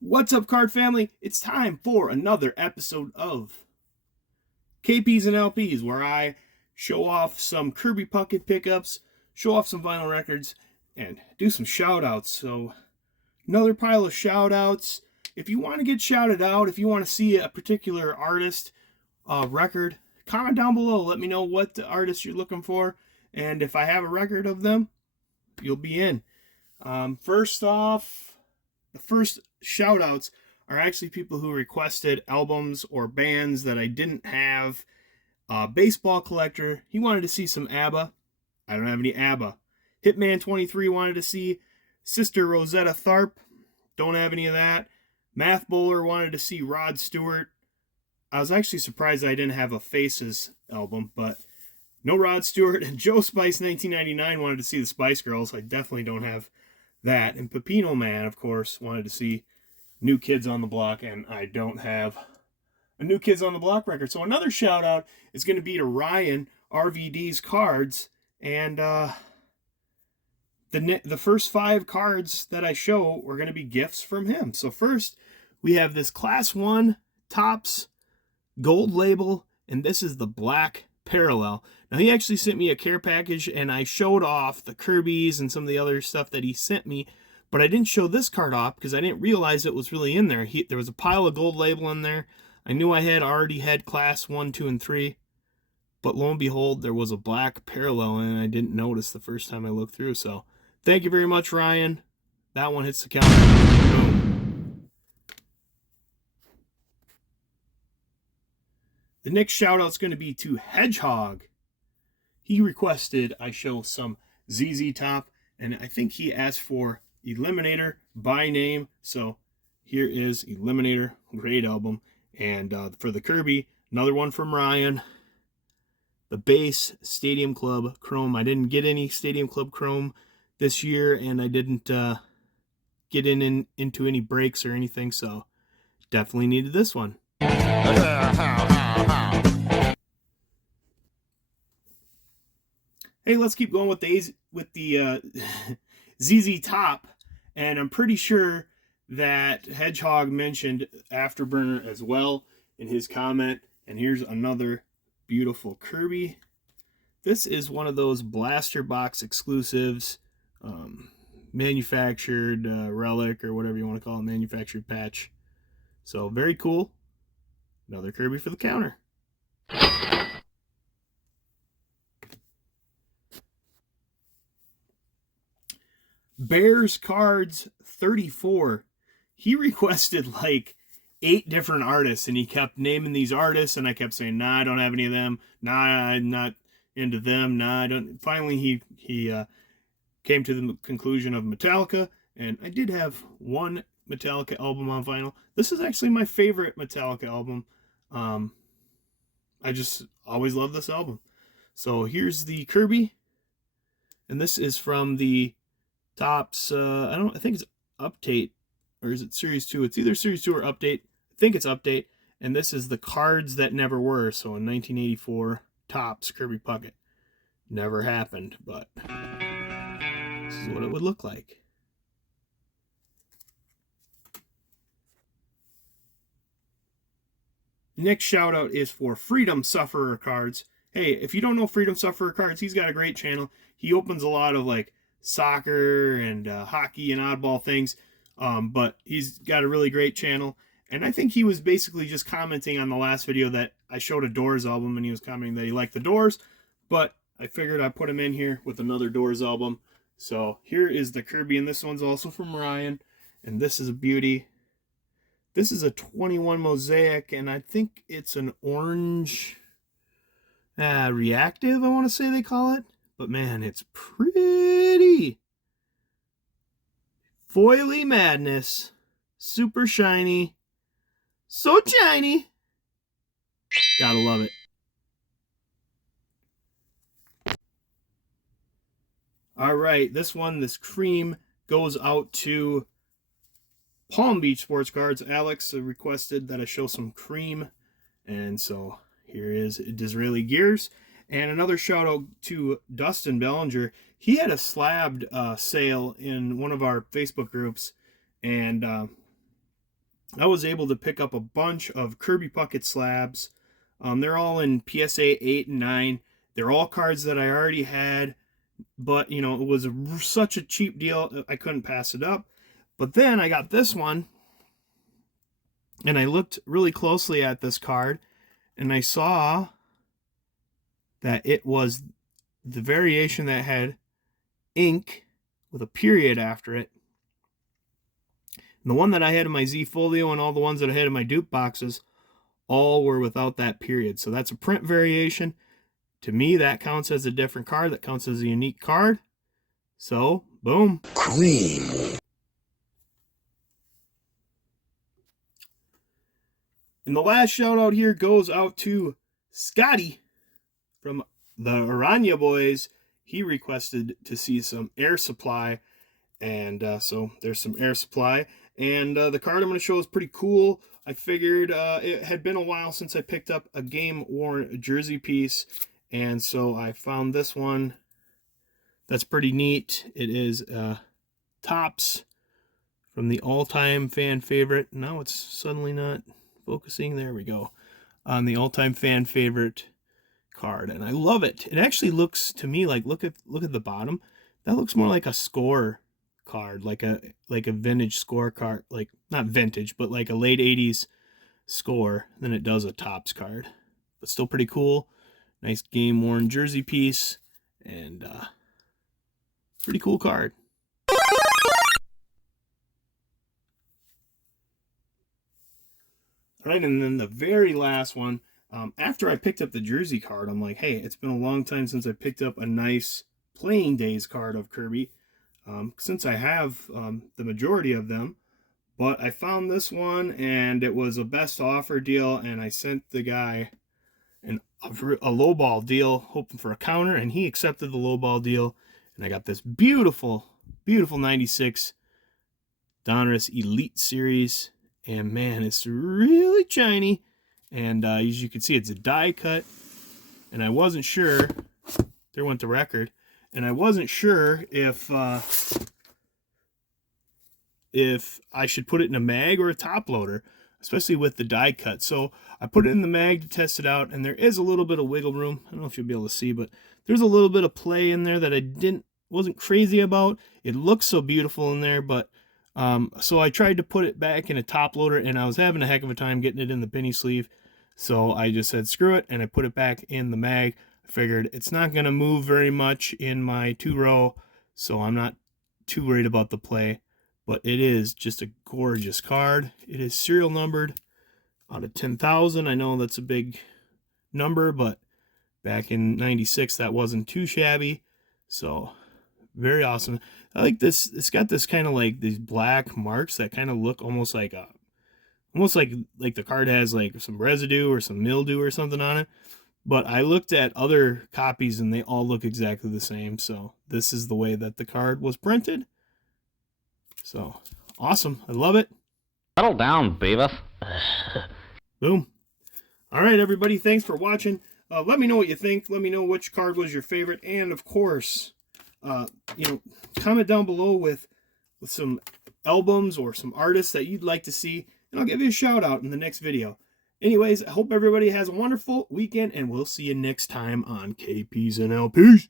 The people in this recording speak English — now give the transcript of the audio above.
What's up, card family? It's time for another episode of KPs and LPs, where I show off some Kirby Puckett pickups, show off some vinyl records, and do some shoutouts. So, another pile of shoutouts. If you want to get shouted out, if you want to see a particular artist record, comment down below. Let me know what artist you're looking for, and if I have a record of them, you'll be in. First off, the first shoutouts are actually people who requested albums or bands that I didn't have. Baseball Collector, he wanted to see some ABBA. I don't have any ABBA. Hitman23 wanted to see Sister Rosetta Tharpe. Don't have any of that. Math Bowler wanted to see Rod Stewart. I was actually surprised I didn't have a Faces album, but no Rod Stewart. And Joe Spice 1999 wanted to see the Spice Girls. I definitely don't have that. And Pepino Man, of course, wanted to see New Kids on the Block, and I don't have a New Kids on the Block record. So another shout out is going to be to Ryan, RVD's Cards, and the first 5 cards that I show were going to be gifts from him. So first, we have this Class 1 Topps gold label, and this is the black parallel. Now, he actually sent me a care package, and I showed off the Kirby's and some of the other stuff that he sent me, but I didn't show this card off because I didn't realize it was really in there. There was a pile of gold label in there. I knew I had already had Class 1, 2, and 3, but lo and behold, there was a black parallel, and I didn't notice the first time I looked through. So thank you very much, Ryan. That one hits the counter. Boom. The next shout out is going to be to Hedgehog. He requested I show some ZZ Top, and I think he asked for Eliminator by name. So here is Eliminator, great album. And for the Kirby, another one from Ryan. The base Stadium Club Chrome. I didn't get any Stadium Club Chrome this year, and I didn't get into any breaks or anything, so definitely needed this one. Hey, let's keep going with the ZZ Top, and I'm pretty sure that Hedgehog mentioned Afterburner as well in his comment. And here's another beautiful Kirby. This is one of those blaster box exclusives, manufactured relic, or whatever you want to call it, manufactured patch. So very cool. Another Kirby for the counter. Bears Cards 34. He requested like 8 different artists, and he kept naming these artists, and I kept saying, nah, I don't have any of them. Nah, I'm not into them. Nah, I don't. Finally, he came to the conclusion of Metallica, and I did have one Metallica album on vinyl. This is actually my favorite Metallica album. I just always love this album. So here's the Kirby, and this is from the Topps, I think it's Update, or is it Series 2? It's either Series 2 or Update. I think it's Update. And this is the Cards That Never Were. So in 1984, Topps Kirby Puckett. Never happened, but this is what it would look like. Next shout out is for Freedom Sufferer Cards. Hey, if you don't know Freedom Sufferer Cards, he's got a great channel. He opens a lot of like soccer and hockey and oddball things, but he's got a really great channel. And I think he was basically just commenting on the last video that I showed a Doors album, and he was commenting that he liked the Doors, but I figured I'd put him in here with another Doors album. So here is the Kirby, and this one's also from Ryan, and this is a beauty. This is a 21 Mosaic, and I think it's an orange reactive, I want to say they call it. But man, it's pretty. Foily madness. Super shiny. So shiny. Gotta love it. Alright, this cream goes out to Palm Beach Sports Cards. Alex requested that I show some cream, and so here is Disraeli Gears. And another shout out to Dustin Bellinger. He had a slabbed sale in one of our Facebook groups, and I was able to pick up a bunch of Kirby Puckett slabs. They're all in PSA 8 and 9. They're all cards that I already had, but, you know, it was such a cheap deal, I couldn't pass it up. But then I got this one, and I looked really closely at this card, and I saw that it was the variation that had ink with a period after it. And the one that I had in my Z Folio and all the ones that I had in my dupe boxes all were without that period. So that's a print variation. To me, that counts as a different card. That counts as a unique card. So, boom. Cream. And the last shout out here goes out to Scotty from the Aranya Boys. He requested to see some air supply. And so there's some air supply. And the card I'm going to show is pretty cool. I figured it had been a while since I picked up a game-worn jersey piece. And so I found this one that's pretty neat. It is Topps from the all-time fan favorite. Now it's suddenly not focusing. There we go. On the all-time fan favorite card. And I love it. It actually looks to me like, look at the bottom. That looks more like a score card, like a vintage score card, like not vintage, but like a late 80s score than it does a Topps card. But still pretty cool. Nice game worn jersey piece, and pretty cool card. All right, and then the very last one, after I picked up the jersey card, I'm like, hey, it's been a long time since I picked up a nice playing days card of Kirby, since I have the majority of them. But I found this one, and it was a best offer deal, and I sent the guy a lowball deal, hoping for a counter, and he accepted the lowball deal, and I got this beautiful, beautiful 96 Donruss Elite Series, and man, it's really shiny, and as you can see, it's a die cut, and I wasn't sure, there went the record, and I wasn't sure if I should put it in a mag or a top loader, especially with the die cut. So I put it in the mag to test it out, and there is a little bit of wiggle room. I don't know if you'll be able to see, but there's a little bit of play in there that I wasn't crazy about. It looks so beautiful in there, but so I tried to put it back in a top loader, and I was having a heck of a time getting it in the penny sleeve. So I just said screw it, and I put it back in the mag. I figured it's not going to move very much in my 2-row, so I'm not too worried about the play. But it is just a gorgeous card. It is serial numbered out of 10,000. I know that's a big number, but back in 96, that wasn't too shabby. So, very awesome. I like this. It's got this kind of like these black marks that kind of look almost like the card has like some residue or some mildew or something on it. But I looked at other copies and they all look exactly the same. So, this is the way that the card was printed. So, awesome. I love it. Settle down, Beavis. Boom. All right, everybody. Thanks for watching. Let me know what you think. Let me know which card was your favorite. And, of course, comment down below with some albums or some artists that you'd like to see. And I'll give you a shout out in the next video. Anyways, I hope everybody has a wonderful weekend. And we'll see you next time on KPs and LPs.